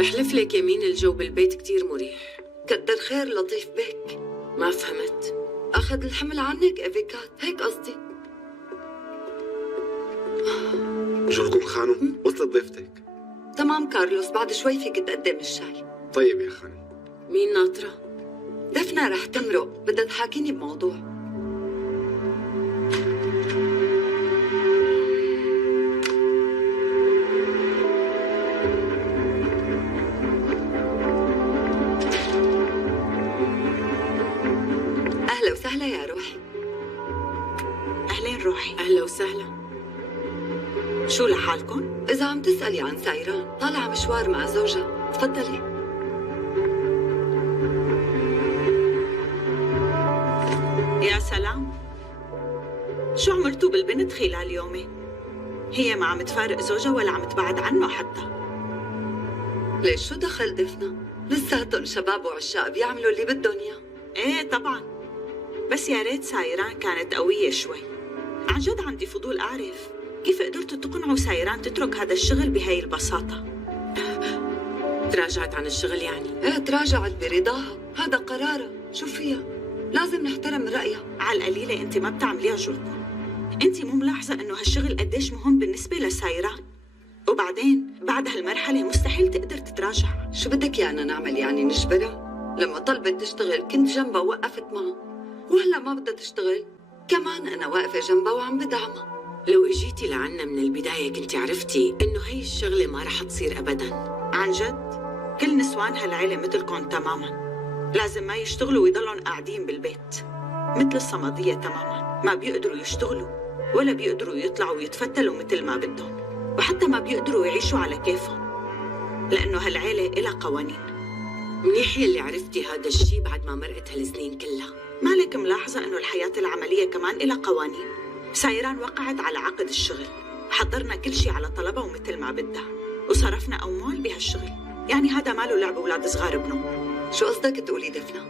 بحلف لك يمين الجو بالبيت كتير مريح. كتر خير لطيف بك. ما فهمت. أخذ الحمل عنك إفيكات، هيك قصدي. جولكم خانم، وصلت ضيفتك. تمام كارلوس، بعد شوي فيك تقدم الشاي. طيب يا خانم. مين ناطرة؟ دفنة رح تمرق، بدها تحاكيني بموضوع. أهلا وسهلا يا روحي. أهلين روحي. أهلا وسهلا. شو لحالكم؟ إذا عم تسألي عن سايران، طالعة مشوار مع زوجها، تفضلي. يا سلام، شو عملتوا بالبنت خلال يومين؟ هي ما عم تفارق زوجها ولا عم تبعد عنه حتى. ليش شو دخل دفنة؟ لساتهم شباب وعشاق بيعملوا اللي بدهم اياه. ايه طبعا، بس يا ريت سايران كانت قوية شوي. عن جد عندي فضول أعرف كيف قدرتوا تقنعوا سايران تترك هذا الشغل بهاي البساطة؟ تراجعت عن الشغل يعني؟ ايه تراجعت برضاها، هذا قرارها، شو فيها؟ لازم نحترم رأيها. على القليلة انت ما بتعمليها جولكم. انت مو ملاحظة انه هالشغل قديش مهم بالنسبة لسايران؟ وبعدين بعد هالمرحلة مستحيل تقدر تتراجع. شو بدك يعني نعمل؟ يعني نجبرها؟ لما طلبت تشتغل كنت جنبها ووقفت معها، وهلا ما بدها تشتغل كمان انا واقفة جنبها وعم بدعمها. لو اجيتي لعنا من البداية كنتي عرفتي انه هي الشغلة ما رح تصير ابدا. عن جد كل نسوان هالعيلة مثلكم تماما، لازم ما يشتغلوا ويضلون قاعدين بالبيت مثل الصمدية تماما. ما بيقدروا يشتغلوا ولا بيقدروا يطلعوا ويتفتلوا مثل ما بدهم، وحتى ما بيقدروا يعيشوا على كيفهم، لأنه هالعيلة إلها قوانين. منيح يلي عرفتي هذا الشي بعد ما مرقت هالسنين كلها. مالك ملاحظة إنه الحياة العملية كمان إلها قوانين؟ سايران وقعت على عقد الشغل، حضرنا كل شي على طلبها ومثل ما بدها، وصرفنا أموال بهالشغل. يعني هذا ماله لعب أولاد صغار ابنه. شو قصدك تقولي دفنة؟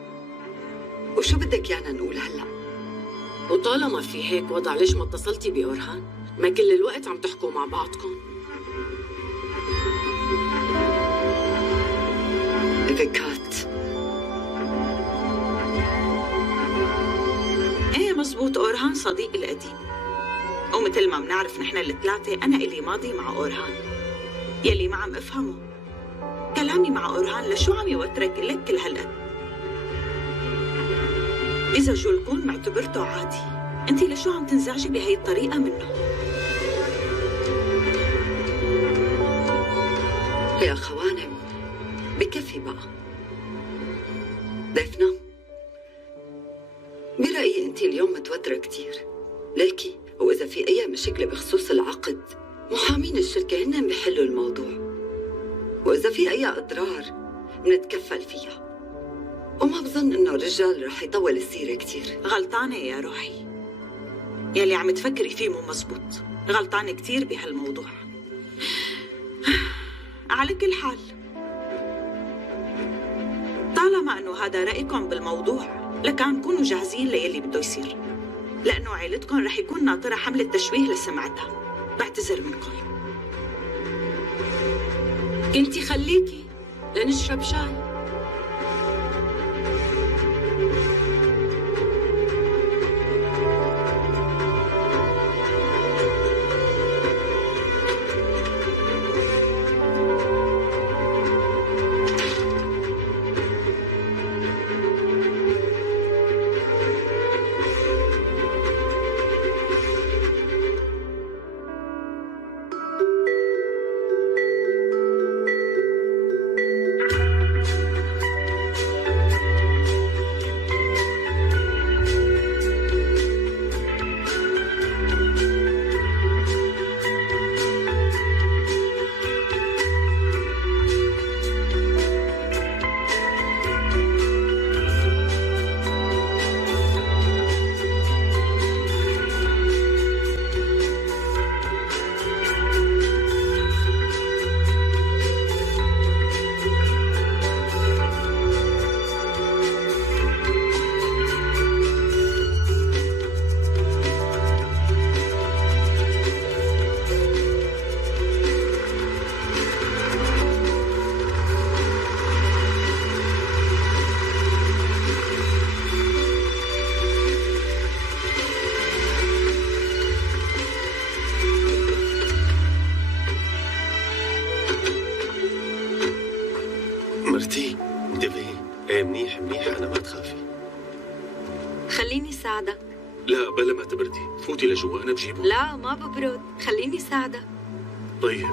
وشو بدك يانا نقول هلأ؟ وطالما في هيك وضع ليش ما اتصلتي بأورهان؟ ما كل الوقت عم تحكوا مع بعضكم. إفيكات. ايه مزبوط، أورهان صديقي القديم، ومثل ما بنعرف نحن الثلاثة أنا إلي ماضي مع أورهان. يلي ما عم أفهمه كلامي مع أورهان لشو عم يوترك إلك كل هالقد؟ إذا جولكون معتبرته عادي، أنتِ لشو عم تنزعجي بهي الطريقة منه؟ يا خوانم بكفي بقى. دفنة، برأيي أنت اليوم متوترة كتير، ليكي وإذا في أي مشكلة بخصوص العقد محامين الشركة هن بيحلوا الموضوع، وإذا في أي أضرار منتكفل فيها، وما بظن إنه الرجال رح يطول السيرة كتير. غلطانة يا روحي، يلي عم تفكري فيه مو مزبوط، غلطانة كتير بهالموضوع. على كل حال، طالما إنه هذا رأيكم بالموضوع لكان كونوا جاهزين ليلي بده يصير، لأنه عيلتكم رح يكون ناطرة حملة تشويه لسمعتها. بعتذر منكم. كنتي خليكي لنشرب شاي. خليني ساعدك. لا بلا ما تبردي، فوتي لجوا أنا بجيبه. لا ما ببرد، خليني ساعدك. طيب.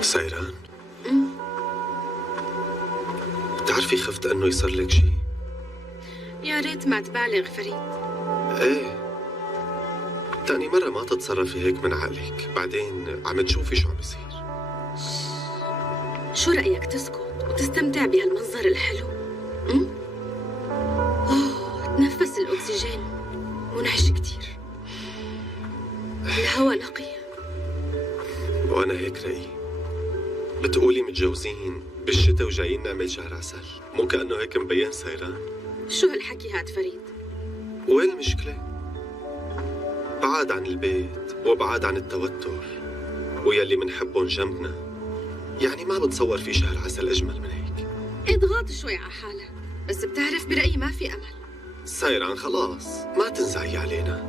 سيران، بتعرفي خفت انه يصير لك شيء؟ يا ريت ما تبالغ فريد. ايه، تاني مرة ما تتصرفي هيك من عقلك، بعدين عم تشوفي شو عم بيصير. شو رأيك تسكت وتستمتع بهالمنظر الحلو؟ تنفس الأكسجين منعش كتير، الهواء نقي. وانا هيك رأيي. بتقولي متجوزين بالشتاء وجايين نعمل شهر عسل، مو كأنه هيك مبين سيران؟ شو هالحكي هاد فريد؟ وين المشكلة؟ بعاد عن البيت وبعاد عن التوتر ويلي منحبهم جنبنا، يعني ما بتصور في شهر عسل أجمل من هيك. اضغط شوي على حالك، بس بتعرف برأيي ما في أمل. سيران خلاص ما تنزعي علينا،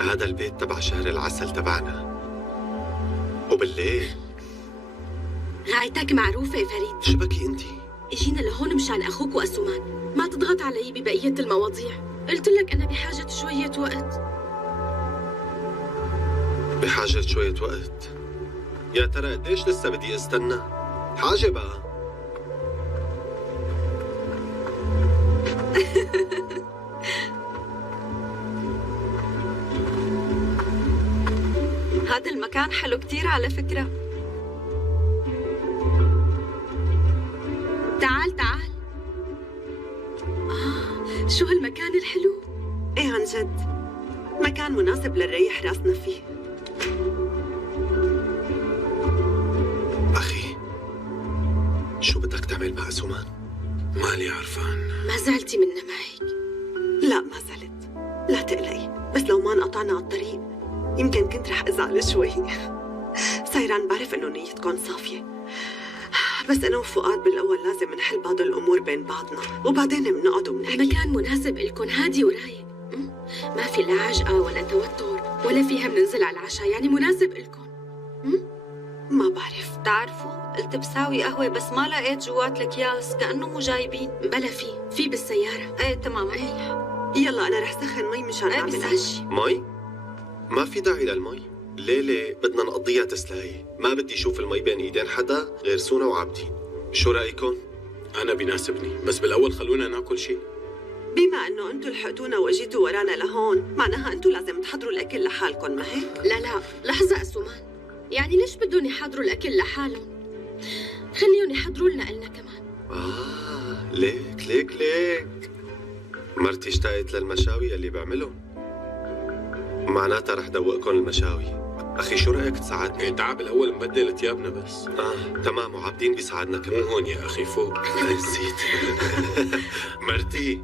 هذا البيت تبع شهر العسل تبعنا. وبالليل غايتك معروفة يا فريد. شبكي انتي؟ اجينا لهون مشان أخوك وأسومان، ما تضغط علي ببقية المواضيع. قلت لك أنا بحاجة شوية وقت. بحاجة شوية وقت؟ يا ترى قديش لسه بدي استنى؟ حاجة بقى. هذا المكان حلو كتير على فكرة. تعال تعال. شو هالمكان الحلو. ايه عن جد مكان مناسب لنريح راسنا فيه. أخي، شو بدك تعمل مع سومان؟ مالي عرفان. ما زعلتي منا معك؟ لا ما زعلت، لا تقلقي، بس لو ما انقطعنا على الطريق يمكن كنت رح ازعل شوي. سيران بعرف انه نيتكم صافية، بس انا وفؤاد بالاول لازم نحل بعض الامور بين بعضنا وبعدين بنقعد وبنحكي. المكان مناسب لكم، هادي ورايق. ما في لا عجقة ولا توتر ولا فيها بننزل على العشاء، يعني مناسب لكم. ما بعرف. تعرفوا قلت بساوي قهوة بس ما لقيت جوات الأكياس، كأنه مو جايبين. بلا في بالسيارة. ايه تمام منيح. يلا انا رح سخن مي مشان ايه اعمل بس عشي. مي؟ ما في داعي للمي، ليلة بدنا نقضيها تسلاية، ما بدي اشوف المي بين ايدين حدا غير سونا وعابدين. شو رأيكم؟ أنا بيناسبني، بس بالأول خلونا ناكل شيء. بما انه انتم لحقتونا واجيتوا ورانا لهون، معناها انتم لازم تحضروا الاكل لحالكم، ما هيك؟ لا لحظة أسومان، يعني ليش بدهم يحضروا الأكل لحالهم؟ خليهم يحضروا لنا إلنا كمان. ليك مرتي اشتقت للمشاوي اللي بعملهم، معناتها رح دوقكم المشاوي. أخي شو رأيك تساعدني؟ إيه تعال بالأول نبدل ثيابنا بس. تمام، وعابدين بيساعدنا كمان. مو هون يا أخي فوق. نسيت. مرتي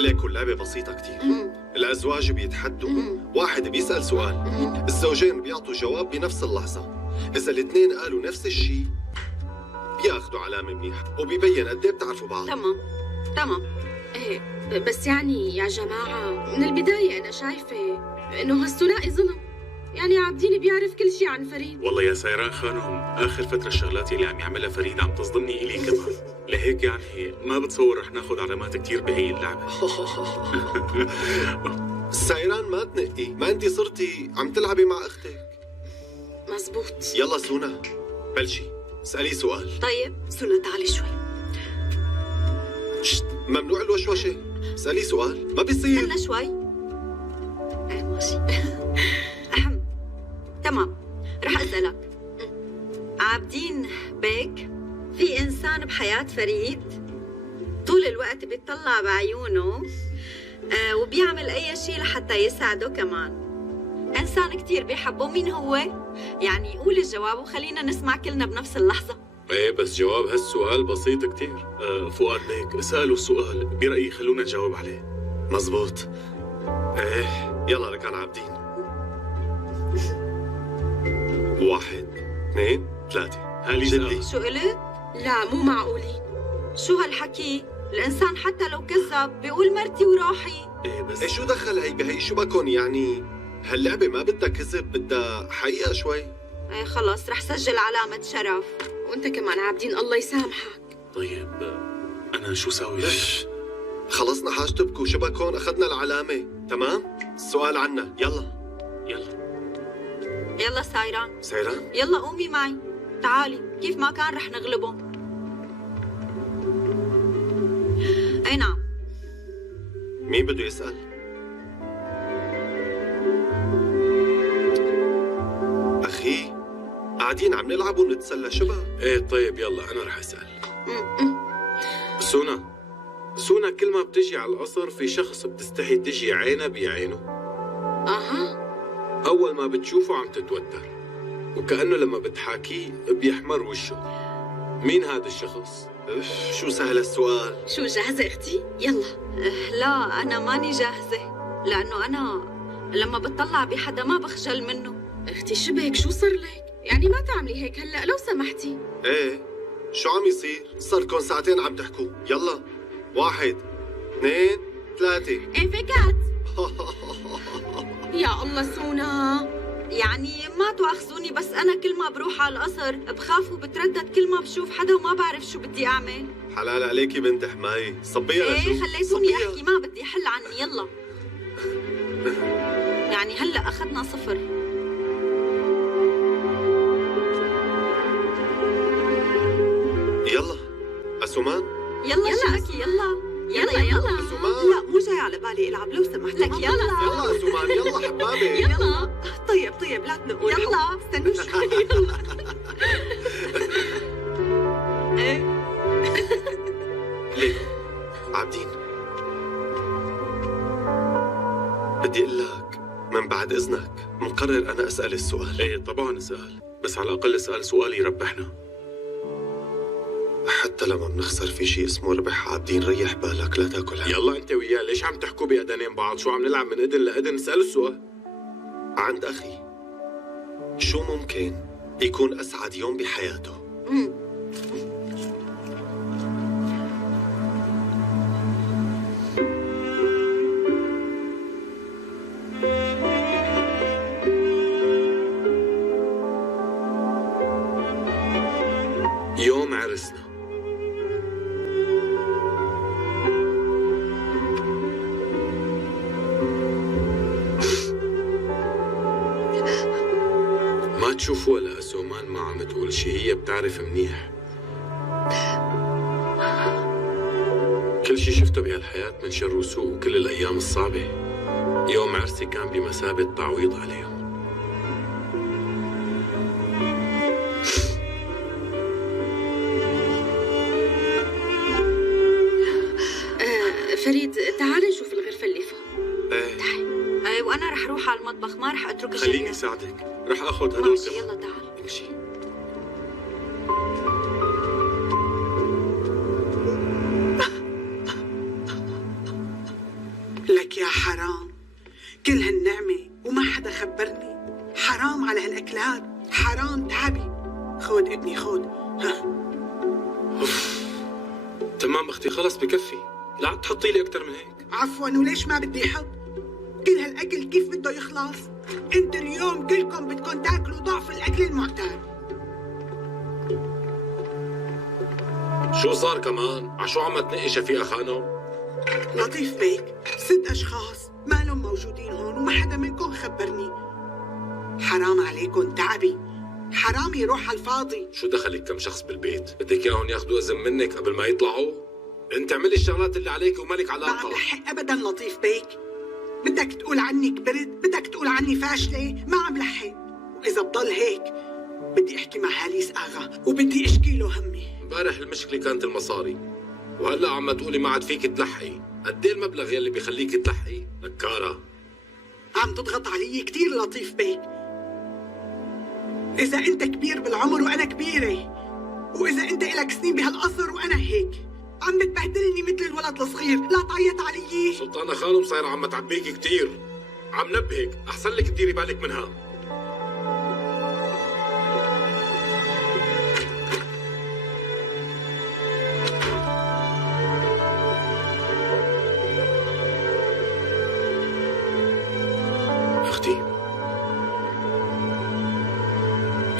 ليكو اللعبة بسيطة كتير. الأزواج بيتحدوا، واحد بيسأل سؤال، الزوجين بيعطوا جواب بنفس اللحظة. إذا الاثنين قالوا نفس الشيء بياخدوا علامة منيحة وبيبين قد ايه بتعرفوا بعض. تمام. ايه بس يعني يا جماعة من البداية أنا شايفة إنه هالثنائي ظلم. يعني عابدين بيعرف كل شيء عن فريد. والله يا سيران خانهم، آخر فترة الشغلات اللي عم يعملها فريد عم تصدمني إلي كمان. لهيك يعني ما بتصور رح ناخذ علامات كتير بهي اللعبة. سيران ما تنقي، ما أنت صرتي عم تلعبي مع أختك. مزبوط. يلا سونا بلشي، اسألي سؤال. طيب سنة تعالي شوي. شت، ممنوع الوشوشة. اسألي سؤال، ما بيصير. استنى شوي. ايه ماشي. تمام، رح أسألك. عابدين بيك، في إنسان بحياة فريد طول الوقت بيطلع بعيونه وبيعمل أي شيء لحتى يساعده كمان. إنسان كتير بيحبه، مين هو؟ يعني قول الجواب وخلينا نسمع كلنا بنفس اللحظة. ايه بس جواب هالسؤال بسيط كتير. فؤاد بيك، اسألوا السؤال، برأيي خلونا نجاوب عليه. مزبوط. ايه يلا لك على عابدين. 1 2 3. هالي جدي. شو قلت؟ لا مو معقولين. شو هالحكي؟ الإنسان حتى لو كذب بيقول مرتي وروحي. ايه بس ايه شو دخل هي بهي؟ شو بكون يعني؟ هاللعبة ما بدها كذب، بدها حقيقة شوي. ايه خلص رح سجل علامة شرف. وأنت كمان عابدين الله يسامحك. طيب أنا شو ساوي؟ خلصنا حاجتبكوا، شو بكون أخذنا العلامة، تمام؟ السؤال عنا، يلا. يلا سايران. سيران؟ يلا قومي معي، تعالي، كيف ما كان رح نغلبه. اي نعم. مين بده يسأل؟ أخي قاعدين عم نلعب ونتسلى، شو بقى؟ ايه طيب يلا أنا رح أسأل. سونا كل ما بتجي على القصر في شخص بتستحي تجي عينه بعينه. أها. أول ما بتشوفه عم تتوتر، وكأنه لما بتحاكيه بيحمر وشه. مين هذا الشخص؟ شو سهل السؤال. شو جاهزة أختي؟ يلا. لا أنا ماني جاهزة، لأنه أنا لما بتطلع بحدا ما بخجل منه. أختي شبهك شو صار لك؟ يعني ما تعملي هيك هلأ لو سمحتي. ايه شو عم يصير؟ صاركن ساعتين عم تحكوا، يلا 1 2 3. ايه فكت. يا الله سونا. يعني ما تواخذوني، بس أنا كل ما بروح على القصر بخاف وبتردد كل ما بشوف حدا وما بعرف شو بدي أعمل. حلال عليكي بنت حماية، صبيها إيه لشوف. خليتوني صبيها. أحكي، ما بدي حل عني. يلا. يعني هلأ أخذنا 0. يلا أسومان. يلا شاكي يلا. أسومان. لا مو جاي على بالي العب لو سمحت. لك يلا. يلا أسومان، يلا حبابي. يلا. طيب لا تنقوا. يلا. استنوا شوي. ليه؟ عابدين، بدي أقول لك من بعد إذنك مقرر أنا أسأل السؤال. ايه طبعا اسأل، بس على الأقل اسأل سؤال يربحنا. حتى لما بنخسر في شيء اسمه ربح. عابدين ريح بالك، لا تاكل هم. يلا انت وياه، ليش عم تحكوا بأذانين بعض؟ شو عم نلعب من إذن لإذن؟ اسألوا السؤال. عند أخي، شو ممكن يكون أسعد يوم بحياته؟ يوم عرسنا. ما تشوفوا ولا أسومان ما عم تقول شي، هي بتعرف منيح. كل شي شفته بهالحياة من شر وسوء وكل الأيام الصعبة، يوم عرسي كان بمثابة تعويض عليهم. فريد تعال نشوف الغرفة اللي فوق. ايه وأنا رح روح على المطبخ، ما رح أترك خليني الجريان. ساعدك، رح أخذ هدول ماشي كمان. يلا تعال. امشي. حرام، كل هالنعمة وما حدا خبرني. حرام على هالأكلات، حرام تعبي. خود ابني خود. تمام اختي، خلص بكفي، لا تحطي لي اكثر من هيك. عفوا، وليش ما بدي حط؟ كل هالأكل كيف بده يخلص؟ انتوا اليوم كلكم بدكم تاكلوا ضعف الأكل المعتاد. شو صار كمان؟ عشو عم تنقي شفيقة خانم؟ لطيف بيك، 6 أشخاص مالهم موجودين هون وما حدا منكم خبرني. حرام عليكم تعبي، حرام يروح على الفاضي. شو دخلك كم شخص بالبيت؟ بدك اياهم ياخذوا اذن منك قبل ما يطلعوا؟ انت اعملي الشغلات اللي عليك ومالك ما علاقة. عم لحق أبدا لطيف بيك. بدك تقول عني كبرت، بدك تقول عني فاشلة، ما عم لحق. وإذا بضل هيك بدي أحكي مع هاليس آغا وبدي أشكي له همي. امبارح المشكلة كانت المصاري، وهلا عم تقولي ما عاد فيك تلحقي. قد ايه المبلغ يلي بيخليك تلحقي؟ نكارة. عم تضغط علي كتير لطيف بيك. إذا أنت كبير بالعمر وأنا كبيرة، وإذا أنت إلك سنين بهالقصر وأنا هيك، عم بتبهدلني مثل الولد الصغير. لا تعيط علي. سلطانة خانم صايرة عم تعبيك كتير، عم نبهك، أحسن لك تديري بالك منها. أختي،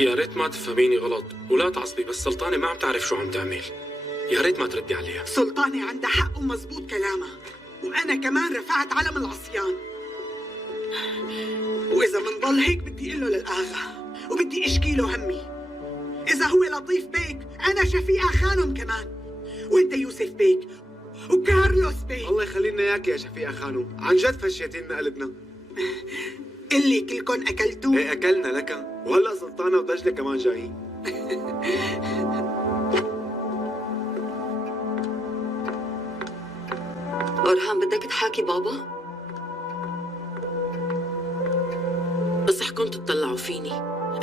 يا ريت ما تفهميني غلط ولا تعصبي، بس سلطانة ما عم تعرف شو عم تعمل. يا ريت ما تردي عليها. سلطانة عندها حق ومزبوط كلامها، وأنا كمان رفعت علم العصيان. وإذا منضل هيك بدي أقول له للآغا وبدي أشكي له همي. إذا هو لطيف بيك، أنا شفيقة خانم كمان، وأنت يوسف بيك وكارلوس بيك. الله يخلي لنا اياك يا شفيقة خانم، عن جد فشيتي لنا قلبنا. اللي كلكم أكلتوه. ايه اكلنا لك، وهلا سلطانة ودجلة كمان جايين. أورهان بدك تحاكي بابا؟ بصحكم تطلعوا فيني،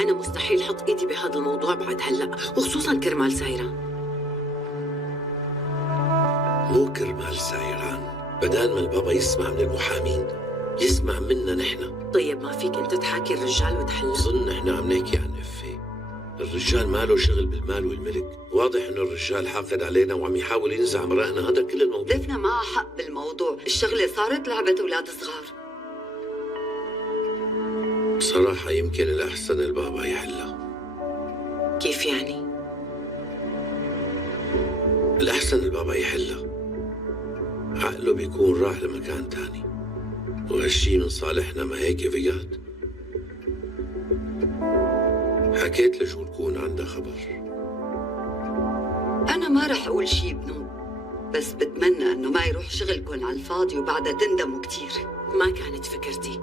أنا مستحيل حط إيدي بهذا الموضوع بعد هلأ، وخصوصا كرمال سايرة. مو كرمال سايران، بدال ما البابا يسمع من المحامين يسمع منا نحن. طيب ما فيك أنت تحاكي الرجال وتحلها؟ ظن نحن عم نحكي عن إفي. الرجال ما له شغل بالمال والملك، واضح إنه الرجال حاقد علينا وعم يحاول ينزع مرائنا، هذا كل الموضوع. دفنة معها حق بالموضوع، الشغلة صارت لعبة أولاد صغار. بصراحة يمكن الأحسن البابا يحلها. كيف يعني؟ الأحسن البابا يحلها، عقله بيكون راح لمكان تاني، وهالشي من صالحنا، ما هيك يا فياد؟ حكيت لجولكون عندها خبر. أنا ما رح أقول شي بنوب، بس بتمنى إنه ما يروح شغلكن على الفاضي وبعدها تندموا كتير. ما كانت فكرتي،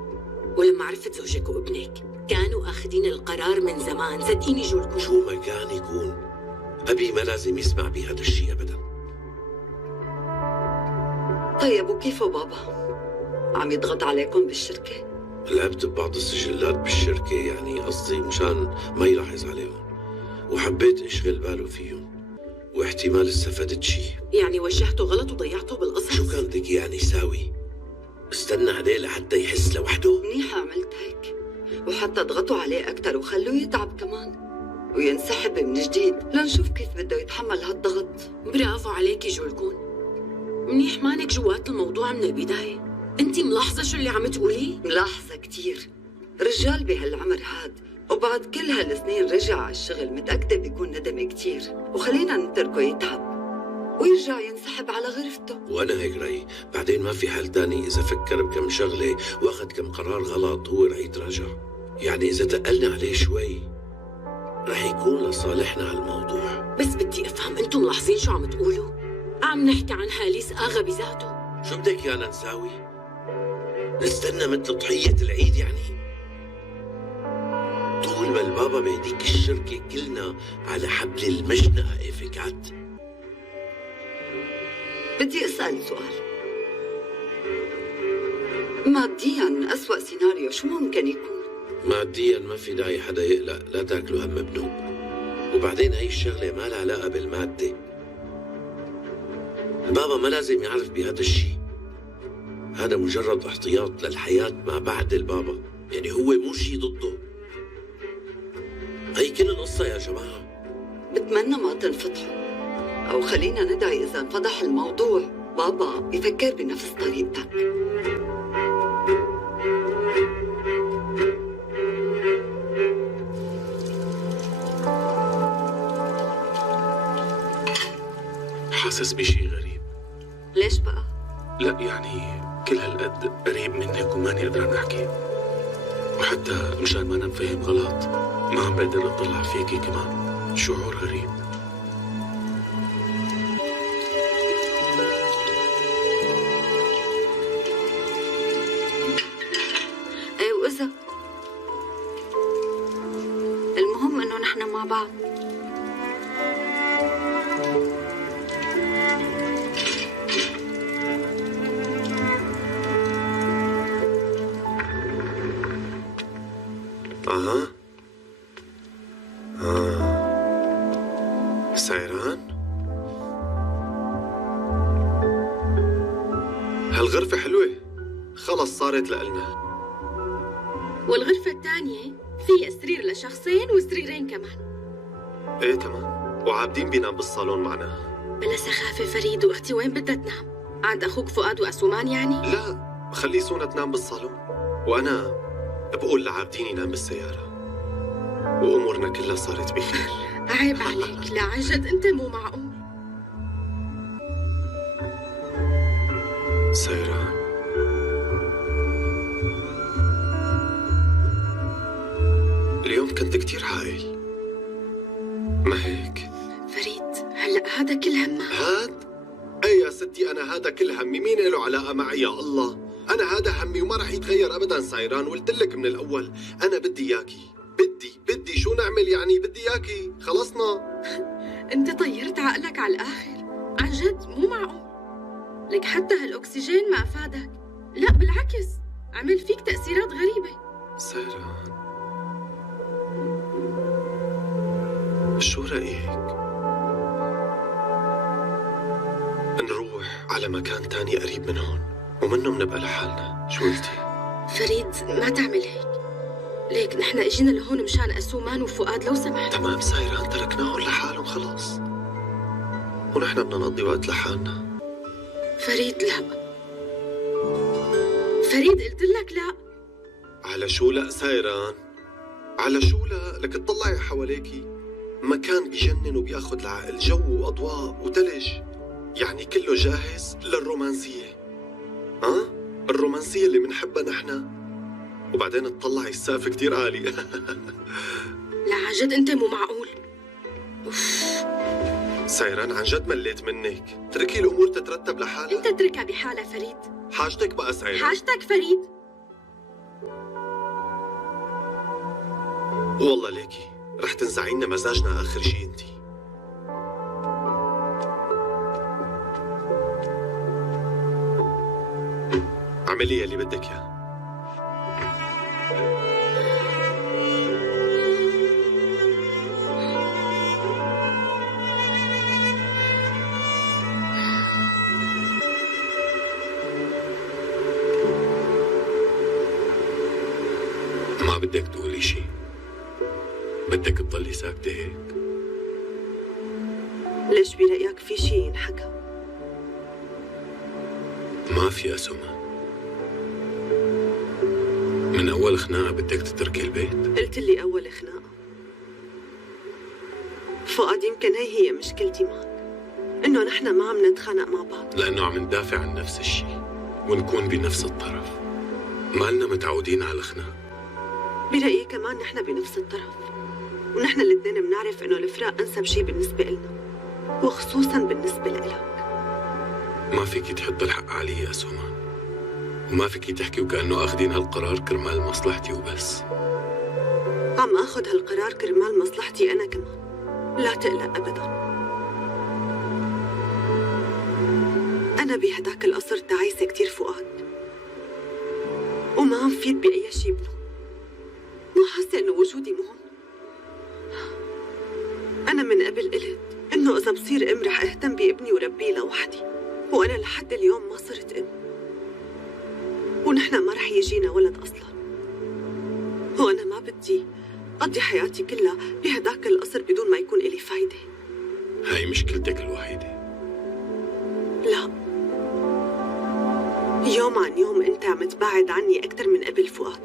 ولما عرفت زوجك وابنك كانوا أخذين القرار من زمان. صدقيني جولكم شو ما كان يكون، أبي ما لازم يسمع بهذا الشيء أبدا. طيب وكيفه بابا؟ عم يضغط عليكم بالشركة؟ لعبت ببعض السجلات بالشركة، يعني قصدي مشان ما يلاحظ عليهم، وحبيت اشغل باله فيهم، واحتمال استفدت شيء. يعني وجهته غلط وضيعته بالقصص؟ شو كان بدك يعني يساوي؟ استنى عليه لحتى يحس لوحده؟ منيحة عملت هيك، وحتى اضغطوا عليه أكتر وخلوه يتعب كمان وينسحب من جديد لنشوف كيف بده يتحمل هالضغط. برافو عليكي جولكون، منيح مانك جوات الموضوع من البداية. انتي ملاحظة شو اللي عم تقوليه؟ ملاحظة كتير. رجال بهالعمر هاد وبعد كل هالسنين رجع على الشغل، متأكدة بيكون ندم كتير، وخلينا نتركه يتعب ويرجع ينسحب على غرفته. وأنا هيك رأيي، بعدين ما في حل تاني. إذا فكر بكم شغلة وأخذ كم قرار غلط هو رح يتراجع، يعني إذا تقلنا عليه شوي رح يكون لصالحنا هالموضوع. بس بدي أفهم، أنتم ملاحظين شو عم تقولوا؟ عم نحكي عن هاليس آغا بذاته. شو بدك يانا نساوي؟ نستنى مثل ضحية العيد يعني؟ طول ما البابا بهديك الشركة كلنا على حبل المشنقة. إفكات بدي أسأل سؤال، مادياً أسوأ سيناريو شو ممكن يكون؟ ماديا ما في داعي حدا يقلق، لا تاكلوا هم بنوب. وبعدين هي الشغلة ما لها علاقة بالمادة، البابا ما لازم يعرف بهذا الشيء. هذا مجرد احتياط للحياة ما بعد البابا، يعني هو مو شيء ضده. هي كل القصة يا جماعة. بتمنى ما تنفضحوا، أو خلينا ندعي إذا انفضح الموضوع بابا يفكر بنفس طريقتك. حاسس بشي غريب. ليش بقى؟ لا يعني كل هالقد قريب منك وماني قدران أحكي، وحتى مشان ما نفهم غلط ما عم بقدر أطلع فيكي كمان. شعور غريب. ايه وإذا المهم إنه نحن مع بعض. سيران؟ هالغرفة حلوة، خلص صارت لإلنا. والغرفة الثانية فيها سرير لشخصين وسريرين كمان. ايه تمام، وعابدين بينام بالصالون معنا. بلا سخافة فريد، واختي وين بدها تنام؟ عند أخوك فؤاد وأسومان يعني؟ لا، خلي سونا تنام بالصالون، وأنا بقول لعابدين ينام بالسيارة، وأمورنا كلها صارت بخير. عيب عليك، لا عن جد أنت مو معقول. سيران، اليوم كنت كتير عاقل، ما هيك؟ فريد هلأ هذا كل همك. هاد؟ اي يا ستي، أنا هذا كل همي، مين له علاقة معي يا الله؟ أنا هذا همي وما رح يتغير أبدا سيران، قلت لك من الأول أنا بدي إياكي، بدي شو نعمل يعني؟ بدي إياكي، خلصنا. أنت طيرت عقلك على الآخر، عن جد مو معقول. لك حتى هالأكسجين ما أفادك، لا بالعكس عمل فيك تأثيرات غريبة. سيران، شو رأيك نروح على مكان تاني قريب من هون ومنه منبقى لحالنا؟ شو قلتي؟ فريد ما تعمل هيك، ليك نحن اجينا لهون مشان أسومان وفؤاد لو سمحت. تمام سيران، تركناهم لحالهم خلاص، ونحن بدنا نقضي وقت لحالنا. فريد لا، فريد قلت لك لا. على شو لا سيران؟ على شو لا؟ لك تطلعي حواليكي، مكان بيجنن وبياخد العقل، جو وأضواء وتلج، يعني كله جاهز للرومانسية. ها؟ الرومانسية اللي منحبها نحن، وبعدين تطلعي السقف كتير عالي. لا عن جد أنت مو معقول. أوف. سيران عن جد مليت منك، تركي الأمور تترتب لحالها. أنت اتركها بحالها فريد. حاجتك بقى سيران. حاجتك فريد. والله ليكي رح تنزعينا مزاجنا آخر شي انتي. اعملي يلي بدك اياه. ما بدك تقولي شي؟ بدك تضلي ساكتة هيك؟ ليش برأيك في شيء ينحكى؟ ما في أسومان، من أول خناقة بدك تتركي البيت. قلت لي أول خناقة. فؤاد يمكن هي مشكلتي معك، إنه نحن ما عم نتخانق مع بعض، لأنه عم ندافع عن نفس الشيء ونكون بنفس الطرف، ما لنا متعودين على الخناق. برأيي كمان نحن بنفس الطرف، ونحن الاثنين بنعرف إنه الفراق أنسب شيء بالنسبة لنا، وخصوصاً بالنسبة لإلك. ما فيكي تحط الحق علي يا سومان، وما فيكي تحكي وكأنه أخذين هالقرار كرمال مصلحتي وبس. عم أخذ هالقرار كرمال مصلحتي أنا كمان، لا تقلق أبداً. أنا بهداك القصر تعيسة كتير فؤاد، وما عم فيد بأي شيء منه، ما حاسة إنه وجودي مهم. أنا من قبل قلت إنه إذا بصير أم رح أهتم بابني وربيه لوحدي، وأنا لحد اليوم ما صرت أم. ونحن ما رح يجينا ولد أصلا. وأنا ما بدي أقضي حياتي كلها بهداك القصر بدون ما يكون إلي فايدة. هاي مشكلتك الوحيدة. لا، يوم عن يوم أنت عم تبعد عني أكثر من قبل فؤاد.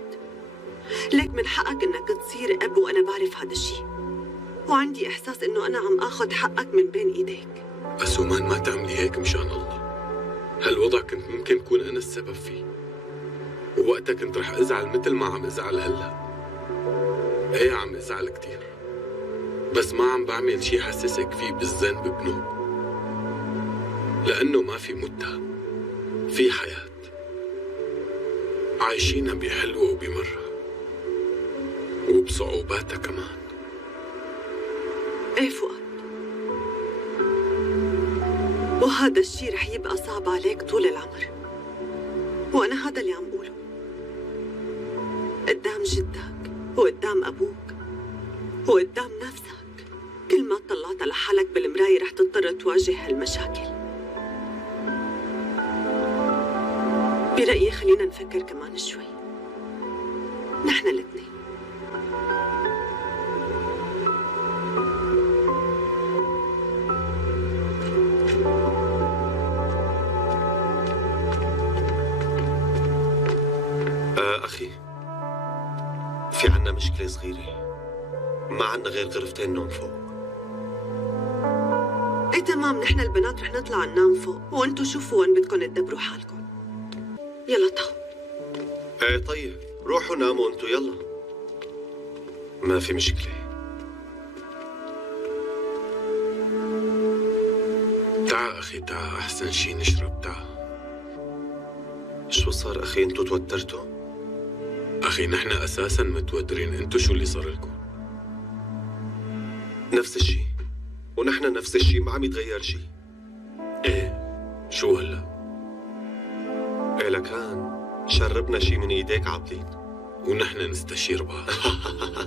ليك من حقك إنك تصير أب، وأنا بعرف هذا الشيء، وعندي إحساس إنه أنا عم آخذ حقك من بين إيديك. بس ومان ما تعملي هيك مشان الله. هالوضع كنت ممكن كون أنا السبب فيه، ووقتها كنت رح أزعل مثل ما عم أزعل هلا. إيه عم أزعل كتير، بس ما عم بعمل شي حسسك فيه بالذنب بنوب، لأنه ما في متهم، في حياة عايشينها بحلوة وبمرة وبصعوباتها كمان. ايه فؤاد، وهذا الشيء رح يبقى صعب عليك طول العمر، وأنا هذا اللي عم بقوله قدام جدك وقدام أبوك وقدام نفسك. كل ما طلعت على حالك بالمراية رح تضطر تواجه هالمشاكل. برأيي خلينا نفكر كمان شوي نحن الاثنين. أخي، في عنا مشكلة صغيرة، ما عنا غير غرفتين نوم فوق. ايه تمام، نحن البنات رح نطلع ننام فوق، وانتو شوفوا وين بدكم تدبروا حالكم. يلا تعالوا. ايه طيب، روحوا ناموا انتو، يلا ما في مشكلة. تعا أخي تعا، أحسن شي نشرب. تعا. شو صار أخي؟ انتو توترتوا؟ أخي نحن أساساً متوترين، انتو شو اللي صار لكم؟ نفس الشي، ونحن نفس الشي، ما عم يتغير شي. ايه شو هلا؟ إيه لكان شربنا شي من ايديك عابدين، ونحن نستشير بعض.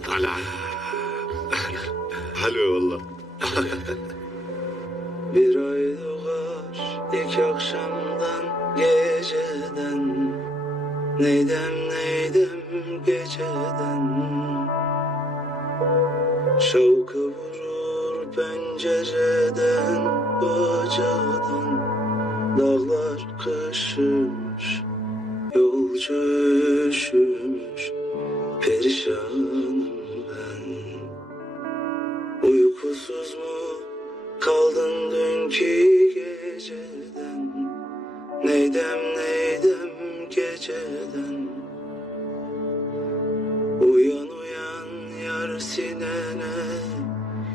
على عينك. حلوة والله. Bir ay doğar ilk akşamdan geceden, neydem neydem geceden. Şavkı vurur pencereden, bacadan. Dağlar kışmış, yolcu üşümüş, perişanım ben. Uykusuz mu kaldın dünkü geceden, neydem neydem geceden. Uyan uyan yar sinene,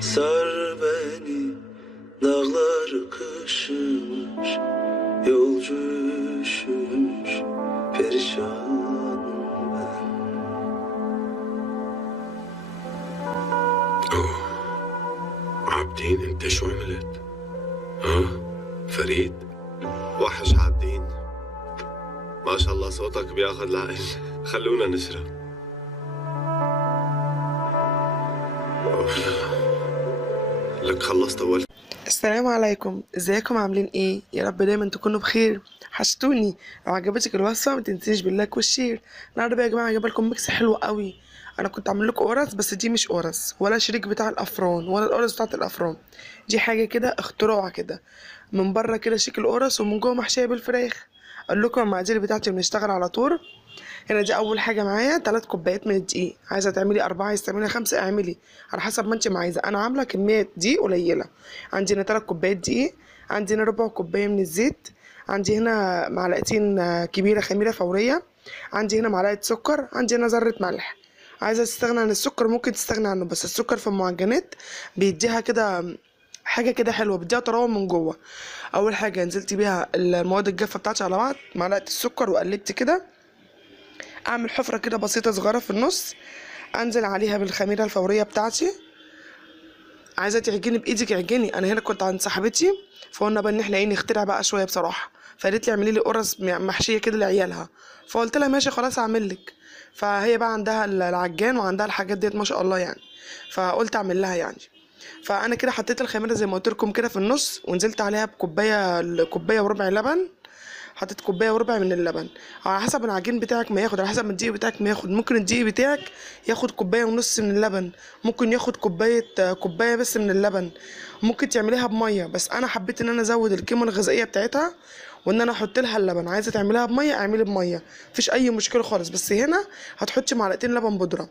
sar beni. Dağlar kışmış, yolcu üşümüş, perişanım ben. أوه عابدين، انت شو عملت؟ ها؟ فريد؟ وحش عابدين، ما شاء الله صوتك بياخذ العقل. خلونا نشرب. لك خلصت أول. السلام عليكم، ازيكم عاملين ايه؟ يا رب دايما تكونوا بخير. حشتوني. لو عجبتك الوصفه ما تنسيش باللايك والشير. النهارده بقى يا جماعه جايبه لكم ميكس حلو قوي. انا كنت عامل لكم قرص، بس دي مش قرص ولا شريك بتاع الافران ولا القرص بتاعت الافران، دي حاجه كده اختراع كده، من بره كده شكل قرص ومن جوه محشيه بالفراخ. اقول لكم المقادير بتاعتي بنشتغل على طول. هنا دي اول حاجه معايا 3 كوبايات من الدقيق. عايزه تعملي 4 عايزه تعملي 5 اعملي على حسب ما انت عايزه. انا عامله كميه دقيق قليله. عندي هنا 3 كوبايات دقيق، عندي هنا ربع كوبايه من الزيت، عندي هنا معلقتين كبيره خميره فوريه، عندي هنا معلقه سكر، عندي هنا ذره ملح. عايزه تستغنى عن السكر ممكن تستغنى عنه، بس السكر في المعجنات بيديها كده حاجه كده حلوه، بتديها طراوه من جوه. اول حاجه نزلت بيها المواد الجافه بتاعتي على بعض، معلقه السكر وقلبت كده، اعمل حفره كده بسيطه صغيره في النص، انزل عليها بالخميره الفوريه بتاعتي. عايزه تعجني بايدك اعجني. انا هنا كنت عند صاحبتي فقلنا بقى ان احنا نخترع بقى شويه بصراحه، فقالت لي اعملي لي قرص محشيه كده لعيالها، فقلت لها ماشي خلاص اعمل لك. فهي بقى عندها العجان وعندها الحاجات ديت ما شاء الله يعني، فقلت اعمل لها يعني. فانا كده حطيت الخميره زي ما قلت لكم كده في النص، ونزلت عليها بكوبايه وربع لبن. حطيت كوبايه وربع من اللبن، على حسب العجين بتاعك ما ياخد، على حسب الدقيق بتاعك ما ياخد. ممكن الدقيق بتاعك ياخد كوبايه ونص من اللبن، ممكن ياخد كوبايه بس من اللبن. ممكن تعمليها بميه، بس انا حبيت ان انا ازود القيمه الغذائيه بتاعتها وان انا احط لها اللبن. عايزه تعمليها بميه اعملي بميه، مفيش اي مشكله خالص، بس هنا هتحطي معلقتين لبن بودره.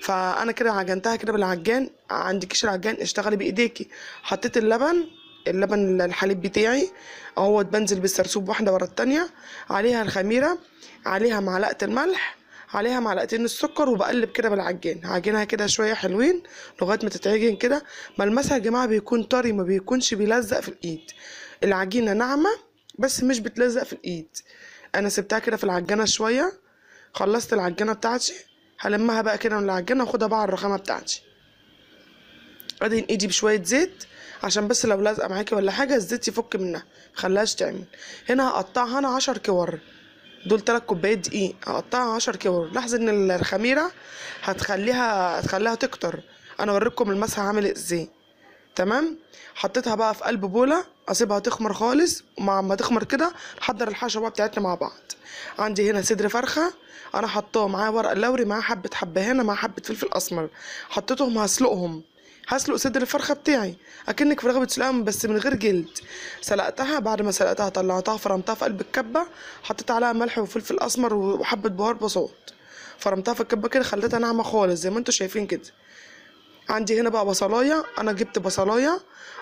فانا كده عجنتها كده بالعجان، عندكيش العجان اشتغلي بايديكي. حطيت اللبن الحليب بتاعي اهو، بنزل بالسرسوب واحده ورا التانيه، عليها الخميره، عليها معلقه الملح، عليها معلقتين السكر، وبقلب كده بالعجان. هعجنها كده شويه حلوين لغايه ما تتعجن كده. ملمسها يا جماعه بيكون طري، ما بيكونش بيلزق في الايد. العجينه ناعمه بس مش بتلزق في الايد. انا سبتها كده في العجانه شويه، خلصت العجانه بتاعتي، هلمها بقى كده من العجانه واخدها بقى على الرخامه بتاعتي. ادهن ايدي بشويه زيت عشان بس لو لازقه معاكي ولا حاجه الزيت يفك منها، مخليهاش تعمل. هنا هقطعها انا 10 كور، دول 3 كوبايات دقيق، هقطعها 10 كور. لاحظ ان الخميره هتخليها تكتر، انا اوريكم المسح عامل ازاي. تمام. حطيتها بقى في قلب بوله، اسيبها تخمر خالص، ومع ما تخمر كده نحضر الحشوه بقى بتاعتنا مع بعض. عندي هنا صدر فرخه انا حطاه معاه ورق لوري، معاه حبه حبهانه، مع حبه فلفل اسمر، حطيتهم هسلق صدر الفرخه بتاعي اكنك فراخ بتسلقها بس من غير جلد. سلقتها، بعد ما سلقتها طلعتها فرمتها في قلب الكبه، حطيت عليها ملح وفلفل اسمر وحبه بهار بصوت، فرمتها في الكبه كده، خليتها ناعمه خالص زي ما انتوا شايفين كده. عندي هنا بقى بصلايه، انا جبت بصلايه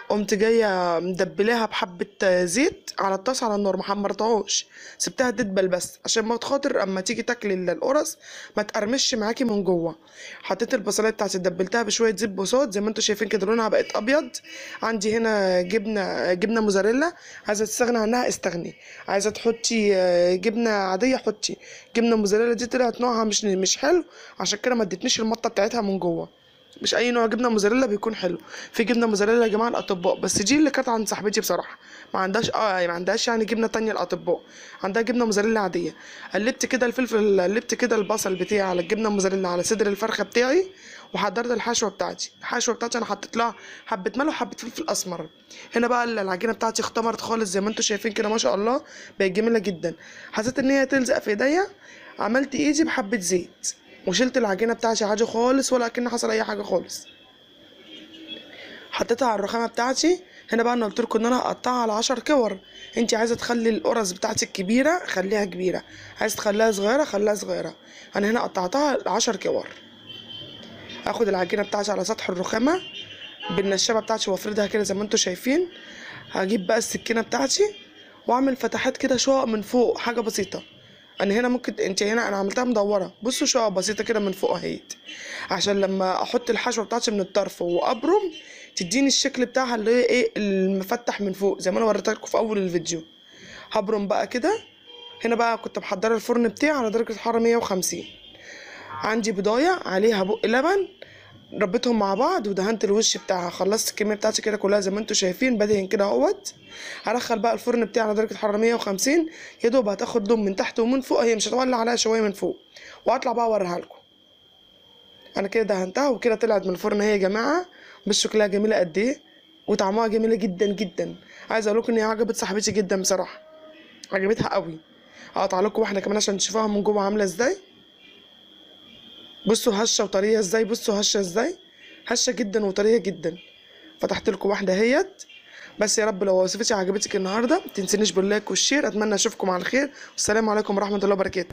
قمت جايه مدبلاها بحبه زيت على الطاسه على النار، محمرتهاش، سبتها تدبل بس عشان ما تخاطر اما تيجي تاكلي القرص ما تقرمش معاكي من جوه. حطيت البصلايه بتاعتي دبلتها بشويه زيت بوصات زي ما انتوا شايفين كده، لونها بقت ابيض. عندي هنا جبنه موزاريلا، عايزه تستغني عنها استغني، عايزه تحطي جبنه عاديه حطي. جبنه موزاريلا دي طلعت نوعها مش حلو، عشان كده ما ادتنيش المطه بتاعتها من جوه. مش اي نوع جبنه موزاريلا بيكون حلو، في جبنه موزاريلا يا جماعه الاطباء، بس دي اللي كانت عند صاحبتي بصراحه، ما عندهاش يعني جبنه تانية الاطباء، عندها جبنه موزاريلا عاديه. قلبت كده البصل بتاعي على الجبنه الموزاريلا على صدر الفرخه بتاعي، وحضرت الحشوه بتاعتي. انا حطيت لها حبه ملح وحبه فلفل اسمر. هنا بقى العجينه بتاعتي اختمرت خالص زي ما انتوا شايفين كده، ما شاء الله بقت جميله جدا. حسيت ان هي تلزق في ايديا، عملت ايدي بحبه زيت وشلت العجينه بتاعتي عادي خالص، ولا كأن حصل اي حاجه خالص. حطيتها على الرخامه بتاعتي. هنا بقى انا قلت لكم ان انا هقطعها على 10 كور، انت عايزه تخلي القرص بتاعتك كبيره خليها كبيره، عايزه تخليها صغيره خليها صغيره. انا هنا قطعتها ل 10 كور. اخد العجينه بتاعتي على سطح الرخامه بالنشابه بتاعتي وافردها كده زي ما انتوا شايفين. هجيب بقى السكينه بتاعتي واعمل فتحات كده شقق من فوق، حاجه بسيطه. انا عملتها مدوره، بصوا شقه بسيطه كده من فوق اهيت، عشان لما احط الحشوه بتاعتي من الطرف وابرم تديني الشكل بتاعها اللي هي ايه المفتح من فوق زي ما انا وريتها لكم في اول الفيديو. هبرم بقى كده. هنا بقى كنت محضره الفرن بتاعي على درجه حراره 150. عندي بضايه عليها بق لبن، ربيتهم مع بعض ودهنت الوش بتاعها. خلصت الكميه بتاعتي كده كلها زي ما انتوا شايفين، بدهن كده اهوت. هدخل بقى الفرن بتاعي على درجه حراره 150، يا دوب هتاخد لون من تحت ومن فوق، هي مش هتولع عليها شويه من فوق، وهطلع بقى اوريها لكم. انا كده دهنتها وكده طلعت من الفرن اهي يا جماعه. بس شكلها جميله قد ايه وطعمها جميله جدا جدا. عايزه اقول لكم ان هي عجبت صاحبتي جدا بصراحه، عجبتها قوي. هقطع لكم واحده كمان عشان تشوفوها من جوه عامله ازاي. بصوا هشه وطريه ازاي، بصوا هشه ازاي، هشه جدا وطريه جدا. فتحت لكم واحده اهيت. بس يا رب لو وصفتي عجبتك النهارده متنسونيش باللايك والشير. اتمنى اشوفكم على خير، والسلام عليكم ورحمه الله وبركاته.